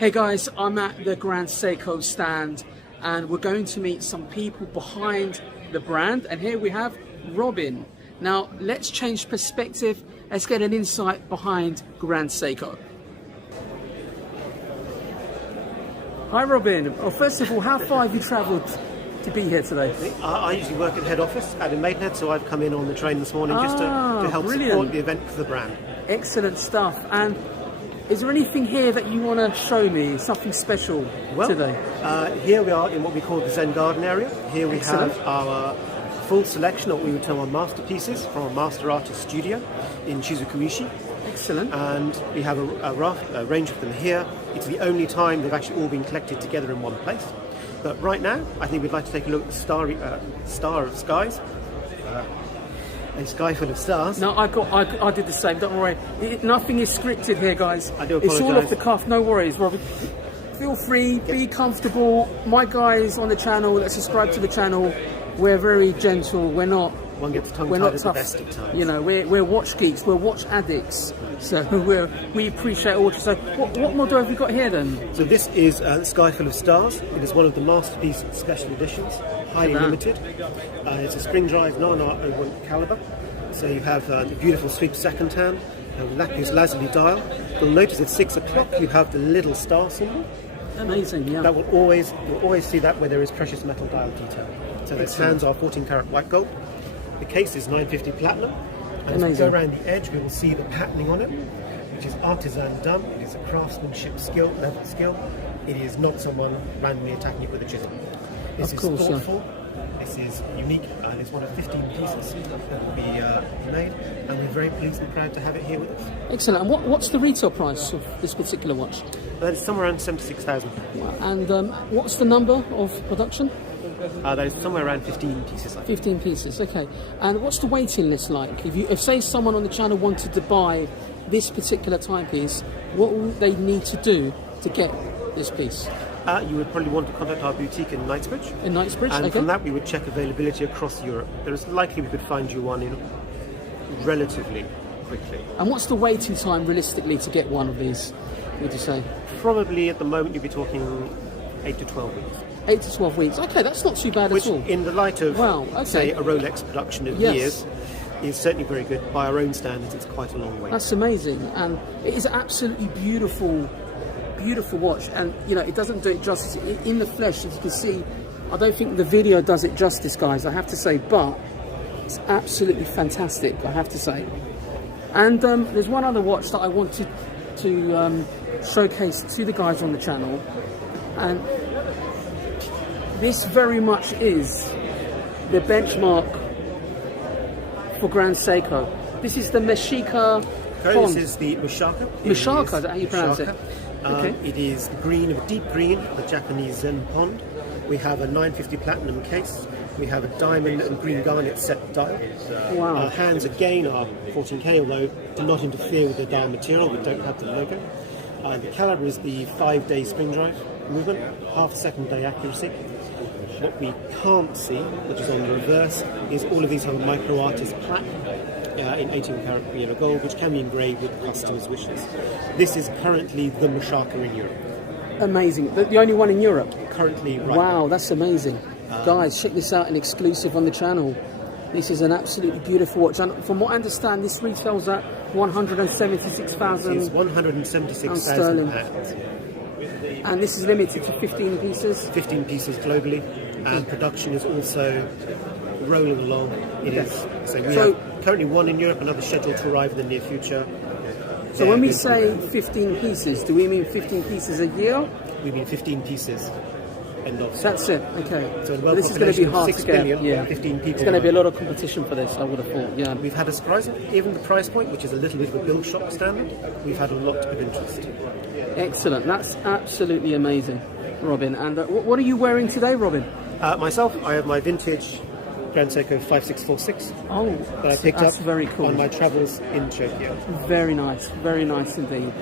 Hey guys, I'm at the Grand Seiko stand and we're going to meet some people behind the brand, and here we have Robin. Now let's change perspective, let's get an insight behind Grand Seiko. Hi Robin, well, first of all, how far have you travelled to be here today? I usually work at head office out in Maidenhead, so I've come in on the train this morning just to help support the event for the brand. Excellent stuff. And is there anything here that you want to show me, something special today? Here we are in what we call the Zen Garden area. Here we have our full selection of what we would term our masterpieces from a master artist studio in Shizukuishi. Excellent. And we have a range of them here. It's the only time they've actually all been collected together in one place. But right now, I think we'd like to take a look at the Star of Skies. A sky full of stars. No, I did the same, don't worry. Nothing is scripted here, guys. I do apologise. It's all off the cuff, no worries, Robin. Feel free, be comfortable. My guys on the channel that subscribe to the channel, we're very gentle, we're not... One gets tongue-tied at the best of times. You know, we're watch geeks, we're watch addicts. So we appreciate all. So what model have we got here then? So this is Sky Full of Stars. It is one of the masterpiece special editions, highly limited. It's a spring drive 9R01 caliber. So you have the beautiful sweep second hand, lapis lazuli dial. You'll notice at 6 o'clock you have the little star symbol. Amazing, yeah. That you'll always see that where there is precious metal dial detail. So those hands are 14 karat white gold. The case is 950 platinum, and as we go around the edge we will see the patterning on it, which is artisan done. It is a craftsmanship level skill. It is not someone randomly attacking it with a chisel. This is thoughtful, this is unique, and it's one of 15 pieces that will be made, and we're very pleased and proud to have it here with us. Excellent. And what's the retail price of this particular watch? That is somewhere around 76,000. And what's the number of production? That is somewhere around 15 pieces. 15 pieces, okay. And what's the waiting list like? If say someone on the channel wanted to buy this particular timepiece, what will they need to do to get this piece? You would probably want to contact our boutique in Knightsbridge. In Knightsbridge, and okay. From that we would check availability across Europe. There is likely we could find you one in relatively quickly. And what's the waiting time realistically to get one of these, would you say? Probably at the moment you'd be talking 8 to 12 weeks. 8 to 12 weeks. Okay, that's not too bad Which, at all. in the light of, say, a Rolex production of years, is certainly very good. By our own standards, it's quite a long way. That's amazing, and it is an absolutely beautiful, beautiful watch. And you know, it doesn't do it justice in the flesh, as you can see. I don't think the video does it justice, guys, I have to say, but it's absolutely fantastic, I have to say. And there's one other watch that I wanted to showcase to the guys on the channel, and this very much is the benchmark for Grand Seiko. This is the Meshika Pond. This is the Mishaka. Mishaka, is that how you pronounce it? Okay. It is green, of a deep green, the Japanese Zen Pond. We have a 950 platinum case. We have a diamond and green garnet set dial. Wow. Our hands again are 14K, although do not interfere with the dial material. We don't have the logo. The caliber is the 5-day spring drive movement, half second day accuracy. What we can't see, which is on the reverse, is all of these have a micro artist plaque in 18 karat yellow gold, which can be engraved with the customer's wishes. This is currently the Mishaka in Europe. Amazing. The only one in Europe? Currently, right. Wow, that's amazing. Guys, check this out, an exclusive on the channel. This is an absolutely beautiful watch. And from what I understand, this retails at 176,000 It's 176,000 pounds. And this is limited to 15 pieces? 15 pieces globally, and production is also rolling along. It is. So we have currently one in Europe, another scheduled to arrive in the near future. So when we say 15 pieces, do we mean 15 pieces a year? We mean 15 pieces. End of. That's it, okay. So this is going to be hard to get. 15 people. There's going to be a lot of competition for this, I would have thought. Yeah. We've had a surprise, even the price point, which is a little bit of a build shop standard, we've had a lot of interest. Excellent, that's absolutely amazing, Robin. And what are you wearing today, Robin? Myself, I have my vintage Grand Seiko 5646 that I picked up very cool. on my travels in Tokyo. Very nice indeed.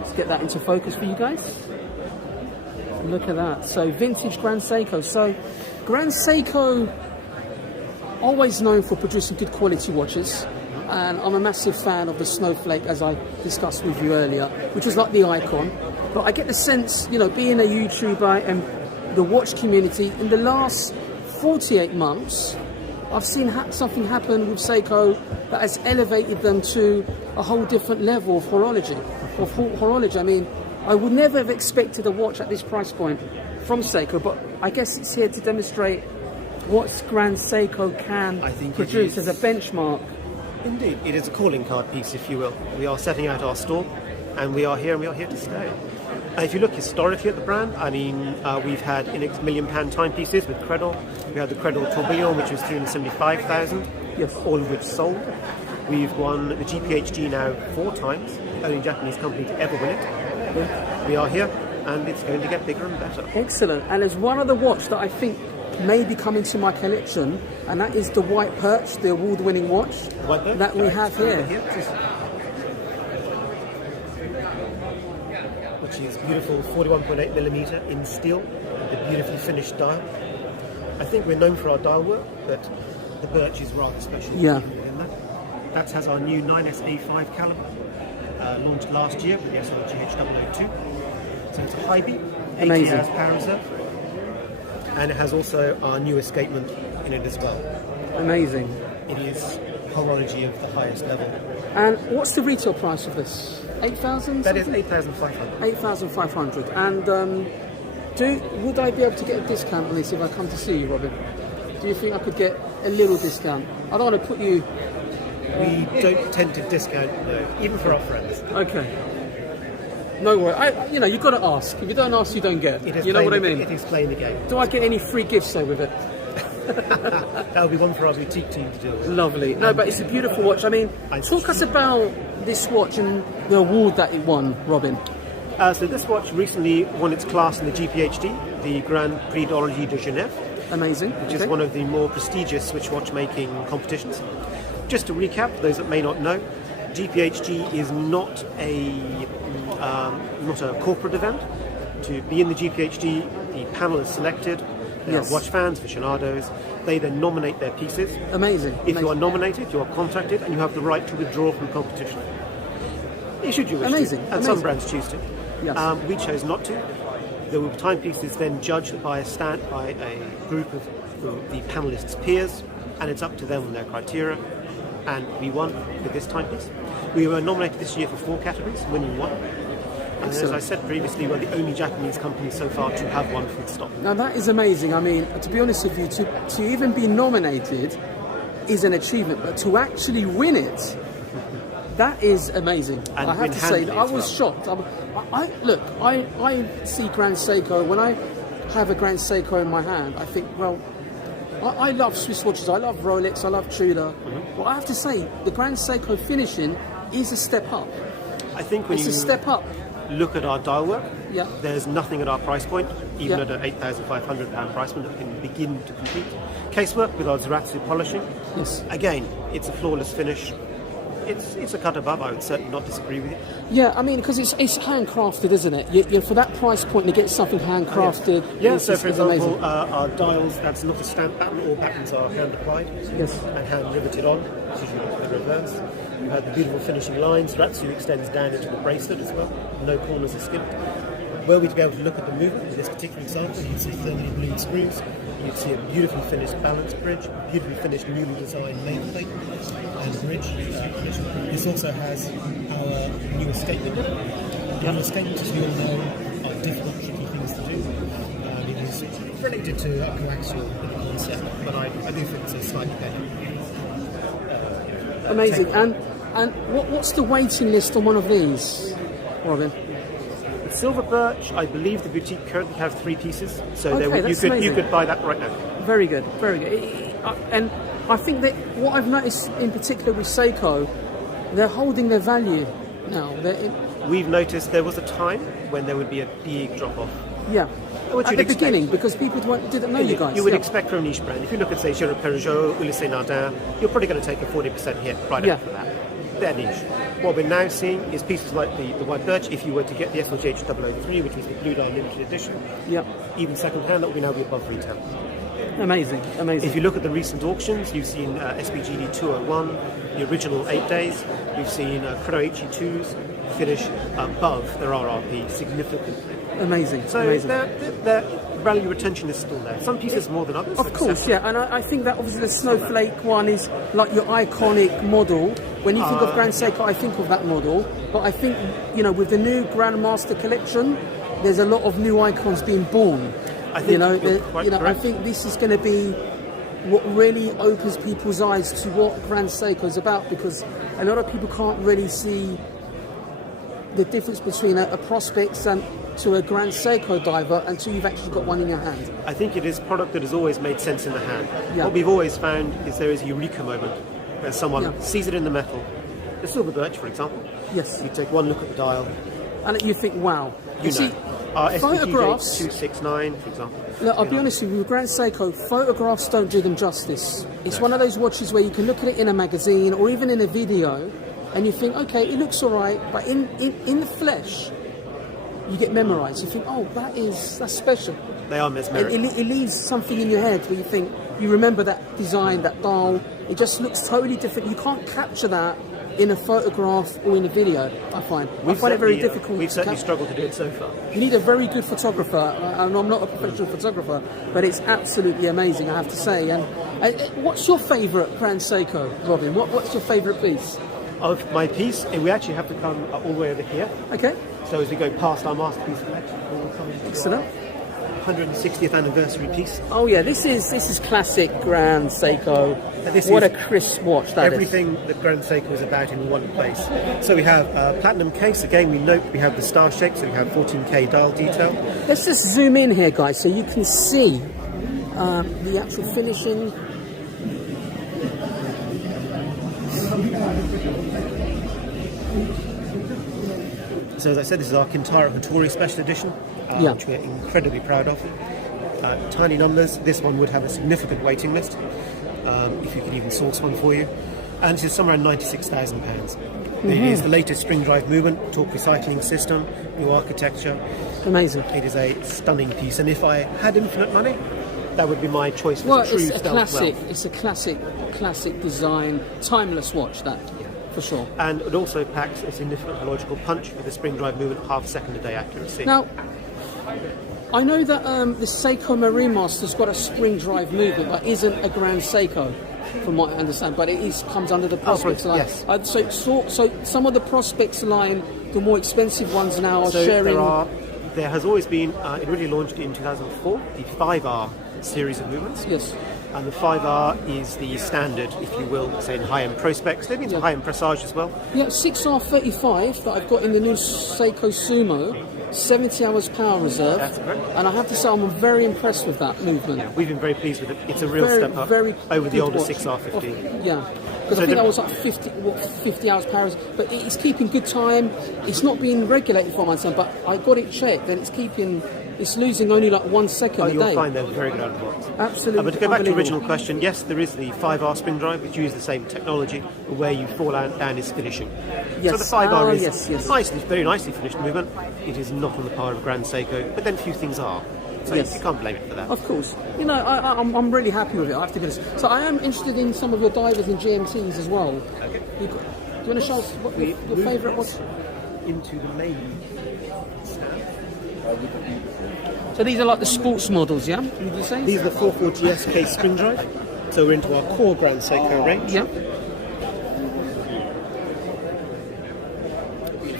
Let's get that into focus for you guys. Look at that. So vintage Grand Seiko. So Grand Seiko, always known for producing good quality watches. and I'm a massive fan of the snowflake, as I discussed with you earlier, which was like the icon. But I get the sense, you know, being a YouTuber and the watch community, in the last 48 months, I've seen something happen with Seiko that has elevated them to a whole different level of horology. I mean, I would never have expected a watch at this price point from Seiko, but I guess it's here to demonstrate what Grand Seiko can produce as a benchmark. Indeed, it is a calling card piece, if you will. We are setting out our store, and we are here to stay. If you look historically at the brand, I mean, we've had £1 million timepieces with Credol. We had the Credol Tourbillon, which was 375,000, yes, all of which sold. We've won the GPHG now 4 times, only Japanese company to ever win it. Yeah. We are here, and it's going to get bigger and better. Excellent. And there's one other watch that I think may be coming to my collection, and that is the White Perch, the award-winning watch that we have here. Which is beautiful 41.8mm in steel, with a beautifully finished dial. I think we're known for our dial work, but the Perch is rather special. Yeah. That has our new 9SA5 caliber, launched last year with the SLGH002. So it's a high beat, 80 hours power reserve, and it has also our new escapement in it as well. Amazing. It is horology of the highest level. And what's the retail price of this? 8,000? That is 8,500. 8,500. And would I be able to get a discount on this if I come to see you, Robin? Do you think I could get a little discount? I don't want to put you... We don't tend to discount, no, even for our friends. Okay. No worry. You know, you've got to ask. If you don't ask, you don't get. You know what I mean? It is playing the game. Do I get any free gifts though with it? That'll be one for our boutique team to deal with. Lovely. No, but it's a beautiful watch. I mean, talk us about this watch and the award that it won, Robin. So this watch recently won its class in the GPHD, the Grand Prix d'Horlogerie de Genève. Amazing. Which is one of the more prestigious Swiss watchmaking competitions. Just to recap, for those that may not know, GPHG is not a corporate event. To be in the GPHD, the panel is selected. They are watch fans, aficionados. They then nominate their pieces. Amazing. If you are nominated, you are contacted, and you have the right to withdraw from the competition. Should you wish to. And some brands choose to. Yes. We chose not to. The timepiece is then judged by a group of the panelists' peers, and it's up to them and their criteria. And we won with this timepiece. We were nominated this year for 4 categories, winning 1. And as I said previously, we're the only Japanese company so far to have one full stop. Now that is amazing. I mean, to be honest with you, to even be nominated is an achievement, but to actually win it, that is amazing. And I have to say that I was shocked. I see Grand Seiko. When I have a Grand Seiko in my hand, I think, well, I love Swiss watches. I love Rolex. I love Tudor. But I have to say, the Grand Seiko finishing is a step up. I think when it's a step up. Look at our dial work, yeah, there's nothing at our price point, even at an £8,500 price point that can begin to compete. Casework with our Zaratsu polishing, yes, again, it's a flawless finish. It's a cut above, I would certainly not disagree with you. Yeah, I mean, because it's handcrafted, isn't it? For that price point to get something handcrafted. So for example, our dials, that's not a stamp pattern, all patterns are hand applied and hand riveted on, which is the reverse. You have the beautiful finishing lines. Ratsu extends down into the bracelet as well. No corners are skipped. Were we to be able to look at the movement in this particular example, you'd see thermally bleed screws, you'd see a beautifully finished balance bridge, beautifully finished newly designed nameplate and bridge. This also has our new escapement. The escapement, as we all know, are difficult, tricky things to do. It is related to a coaxial concept, but I do think it's a slightly better. Amazing. And what's the waiting list on one of these, Robin? The Silver Perch, I believe the boutique currently have 3 pieces, so you could buy that right now. Very good, very good. And I think that what I've noticed in particular with Seiko, they're holding their value now. We've noticed there was a time when there would be a big drop-off. Yeah. At the beginning, because people didn't know you guys. You would expect from a niche brand. If you look at, say, Gérard Peugeot, Ulysse Nardin, you're probably going to take a 40% hit right after that. They're niche. What we're now seeing is pieces like the White Perch. If you were to get the SLGH003, which was the Blue Dial limited edition, even second hand, that would now be above retail. Amazing, amazing. If you look at the recent auctions, you've seen SBGD 201, the original 8 days. You've seen Kuroichi 2s finish above their RRP significantly. Amazing. So amazing. their value retention is still there. Some pieces more than others. Of course, yeah. And I think that obviously the Snowflake one is like your iconic model. When you think of Grand Seiko, I think of that model. But I think, you know, with the new Grandmaster collection, there's a lot of new icons being born. I think I think this is going to be what really opens people's eyes to what Grand Seiko is about, because a lot of people can't really see the difference between a Prospects and to a Grand Seiko diver until you've actually got one in your hand. I think it is a product that has always made sense in the hand. Yeah. What we've always found is there is a eureka moment where someone sees it in the metal. The silver birch, for example. Yes. You take one look at the dial. And you think, wow. You see, photographs 269, for example. Look, I'll be honest with you, with Grand Seiko, photographs don't do them justice. It's one of those watches where you can look at it in a magazine or even in a video and you think, okay, it looks all right, but in the flesh, you get memorised. You think, oh, that's special. They are mesmeric. It leaves something in your head where you think, you remember that design, that dial. It just looks totally different. You can't capture that in a photograph or in a video, I find it very difficult. We've certainly struggled to do it so far. You need a very good photographer, and I'm not a professional photographer, but it's absolutely amazing, I have to say. And what's your favourite Grand Seiko, Robin? What's your favourite piece? Of my piece, we actually have to come all the way over here. Okay. So as we go past our masterpiece collection, we'll come into excellent. 160th anniversary piece. Oh yeah, this is classic Grand Seiko. What a crisp watch that everything that Grand Seiko is about in one place. So we have a platinum case. Again, we note we have the star shape, so we have 14K dial detail. Let's just zoom in here, guys, so you can see the actual finishing. So as I said, this is our Kintaro Hattori Special Edition, which we're incredibly proud of. Tiny numbers. This one would have a significant waiting list, if you could even source one for you. And this is somewhere around £96,000. Mm-hmm. It is the latest spring drive movement, torque recycling system, new architecture. Amazing. It is a stunning piece, and if I had infinite money, that would be my choice for true stealth classic. wealth. It's a classic design, timeless watch, that. For sure. And it also packs a significant analogical punch with a spring drive movement, half second a day accuracy. Now, I know that the Seiko Marine Master's got a spring drive movement that isn't a Grand Seiko, from what I understand, but it comes under the Prospects line. Yes. So some of the Prospects line, the more expensive ones now, are sharing. There has always been. It really launched in 2004. The 5R series of movements. Yes. And the 5R is the standard, if you will, say in high-end Prospects. They've been to high-end Presage as well. Yeah, 6R35 that I've got in the new Seiko Sumo, 70 hours power reserve. That's correct. And I have to say I'm very impressed with that movement. Yeah, we've been very pleased with it. It's a real step up over the older 6R50. Yeah. Because I think that was like 50 hours power reserve. But it's keeping good time. It's not being regulated for my son, but I got it checked and it's losing only like 1 second a day. You'll find they're very good out of the box. Absolutely. But to go back to the original question, yes, there is the 5R spring drive, which uses the same technology, but where you fall down is finishing. Yes. So the 5R is very nicely finished movement. It is not on the par of Grand Seiko, but then few things are. So you can't blame it for that. Of course. You know, I'm really happy with it, I have to be honest. So I am interested in some of your divers and GMTs as well. Okay. Do you want to show us what your favourite was? Into the main stand. So these are like the sports models, yeah? Would you say? These are the 440SK spring drive. So we're into our core Grand Seiko range. Yeah.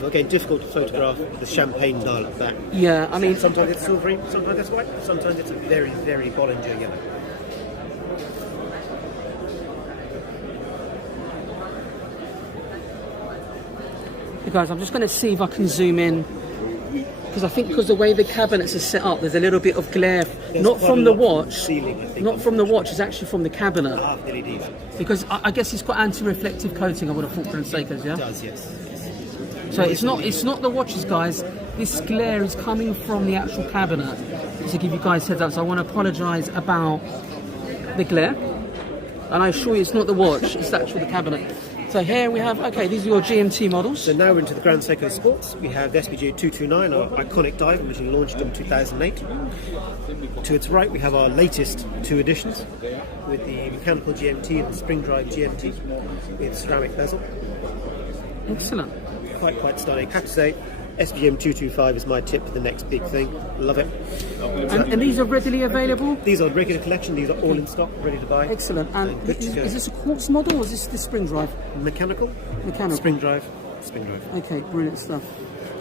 Again, difficult to photograph the champagne dial at that. Yeah, I mean... Sometimes it's silvery, sometimes it's white, sometimes it's a very, very Bollinger yellow. Hey guys, I'm just going to see if I can zoom in. Because I think because the way the cabinets are set up, there's a little bit of glare. Not from the watch. Not from the watch, it's actually from the cabinet. The LEDs. Because I guess it's got anti-reflective coating, I would have thought, Grand Seiko's, yeah? It does, yes. So it's not the watches, guys. This glare is coming from the actual cabinet. To give you guys heads up, so I want to apologise about the glare. And I assure you, it's not the watch; it's actually the cabinet. So here we have, okay, these are your GMT models. So now we're into the Grand Seiko Sports. We have the SPGA 229, our iconic dive, originally launched in 2008. To its right, we have our latest 2 editions with the mechanical GMT and the spring drive GMT with ceramic bezel. Excellent. Quite stunning. Have to say, SPGM 225 is my tip for the next big thing. Love it. And these are readily available? These are regular collection. These are all in stock, ready to buy. Excellent. And is this a quartz model or is this the spring drive? Mechanical. Mechanical. Spring drive. Spring drive. Okay, brilliant stuff.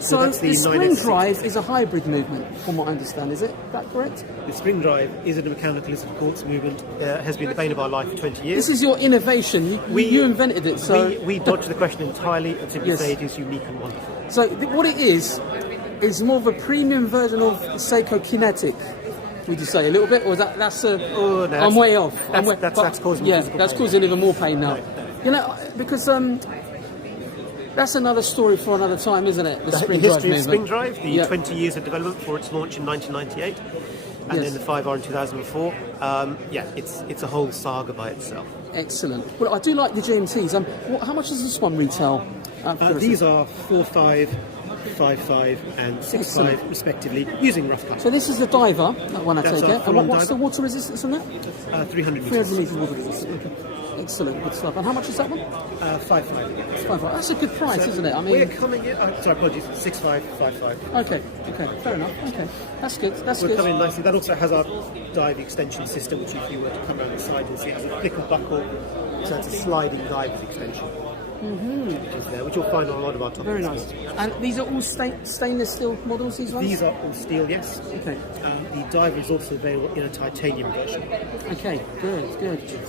So the spring drive is a hybrid movement, from what I understand. Is that correct? The spring drive is a mechanical, is a quartz movement. Has been the bane of our life for 20 years. This is your innovation. You invented it. So we dodged the question entirely and simply say it is unique and wonderful. So what it is more of a premium version of Seiko Kinetic. Would you say a little bit, or is that's I'm way off. That's causing that's causing even more pain now. You know, because that's another story for another time, isn't it? The spring drive history of movement. spring drive, the 20 years of development before its launch in 1998, and then the 5R in 2004. It's a whole saga by itself. Excellent. Well, I do like the GMTs. How much does this one retail? These are 4.5, 5.5 and 6.5 respectively, using rough cut. So this is the diver, that one I take it. And what's diver. the water resistance on that? 300 300 metres. litres water resistance. Okay. Excellent, good stuff. And how much is that one? 5.5 again. 5.5. That's a good price, isn't it? I mean, we're coming in. Sorry, apologies. 6.5, 5.5. Okay, fair enough. Okay, that's good. We're coming nicely. That also has our dive extension system, which if you were to come around the side and see, it has a thicker buckle, so it's a sliding dive extension. Which you'll find on a lot of our top. Very nice. And these are all stainless steel models, these ones? These are all steel, yes. Okay. The diver is also available in a titanium version. Okay, good.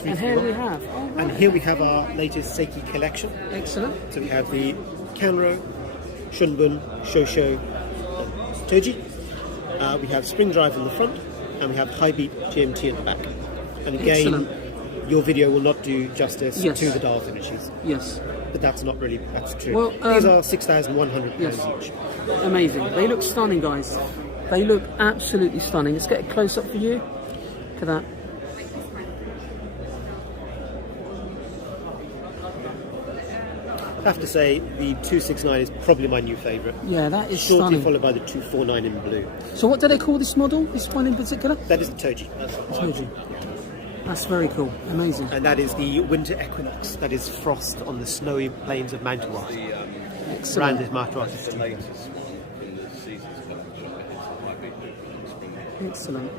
And here we have... Oh, right. And here we have our latest Seiki collection. Excellent. So we have the Kanro, Shunbun, Shosho, Toji. We have spring drive in the front, and we have high beat GMT at the back. And again, your video will not do justice to the dial finishes. Yes. But that's true. Well, these are £6,100 each. Amazing. They look stunning, guys. They look absolutely stunning. Let's get a close up for you. Look at that. I have to say, the 269 is probably my new favourite. Yeah, that is shortly stunning. Followed by the 249 in blue. So what do they call this model, this one in particular? That is the Toji. Toji. That's very cool. Amazing. And that is the winter equinox. That is frost on the snowy plains of Mount Ross. Excellent. Branded Mount Excellent.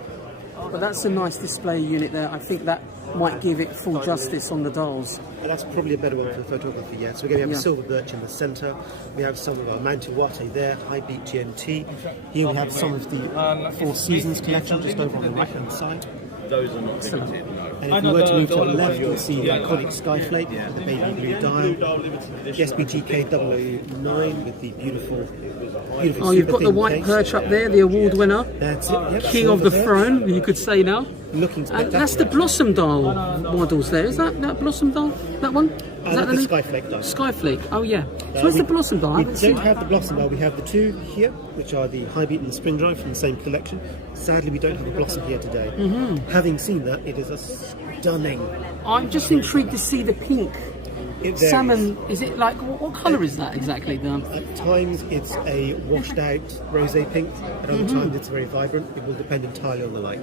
But that's a nice display unit there. I think that might give it full justice on the dials. And that's probably a better one for the photography, yeah. So we're going to have a silver birch in the centre. We have some of our Mount Iwate there, high beat GMT. Here we have some of the Four Seasons collection just over on the right hand side. Excellent. And if you were to move to the left, you'll see the iconic Skyflake with the baby blue dial, the SBTK 009 with the beautiful Oh, you've got the white perch up there, the award winner. That's it. Yep. King of the throne, you could say now. Looking spectacular. That's the Blossom Dial models there. Is that Blossom Dial? That one? Is that the Skyflake dial. Skyflake, oh yeah. So where's the Blossom Dial? We don't have the Blossom dial. We have the two here, which are the high beat and the spring drive from the same collection. Sadly, we don't have a Blossom here today. Having seen that, it is a stunning. I'm just intrigued to see the pink. Salmon, is it like, what colour is that exactly? At times it's a washed out rosé pink, at other times it's very vibrant. It will depend entirely on the light.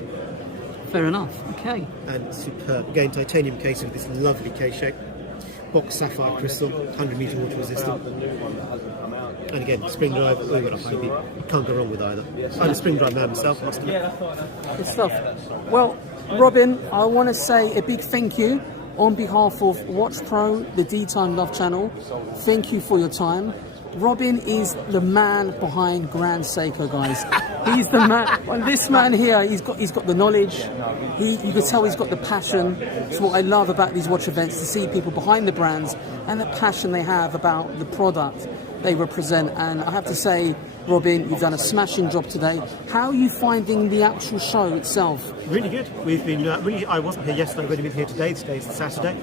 Fair enough, okay. And superb. Again, titanium case with this lovely case shape. Box sapphire crystal, 100 metre water resistant. And again, spring drive, we've got a high beat. You can't go wrong with either. I'm a spring drive man myself, must admit. Good stuff. Well, Robin, I want to say a big thank you on behalf of WatchPro, the Deetimelovechannel. Thank you for your time. Robin is the man behind Grand Seiko, guys. He's the man. Well, this man here, he's got the knowledge. You can tell he's got the passion. It's what I love about these watch events, to see people behind the brands and the passion they have about the product they represent. And I have to say, Robin, you've done a smashing job today. How are you finding the actual show itself? Really good. We've been I wasn't here yesterday, I've only been here today. Today's Saturday.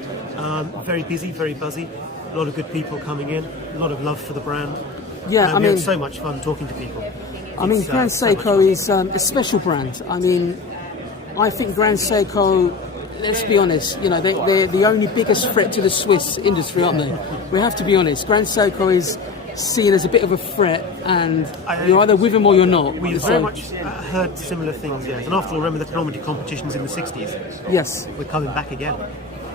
Very busy, very buzzy. A lot of good people coming in. A lot of love for the brand. Yeah, I mean, it's so much fun talking to people. I mean, Grand Seiko is a special brand. I mean, I think Grand Seiko let's be honest, you know, they're the only biggest threat to the Swiss industry, aren't they? We have to be honest. Grand Seiko is seen as a bit of a threat, and you're either with them or you're not. We've very much heard similar things, yes. And after all, remember the comedy competitions in the 60s? Yes. We're coming back again.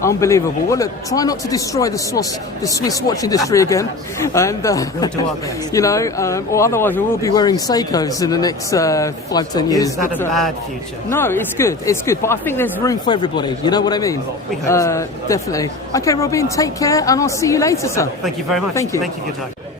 Unbelievable. Well, look, try not to destroy the Swiss watch industry again, and We'll do our best. you know, or otherwise we will be wearing Seikos in the next 5-10 years. Is that a bad future? No, it's good. It's good, but I think there's room for everybody. You know what I mean? We hope so. Definitely. Okay, Robin, take care, and I'll see you later, sir. Thank you very much. Thank you. Thank you for your time.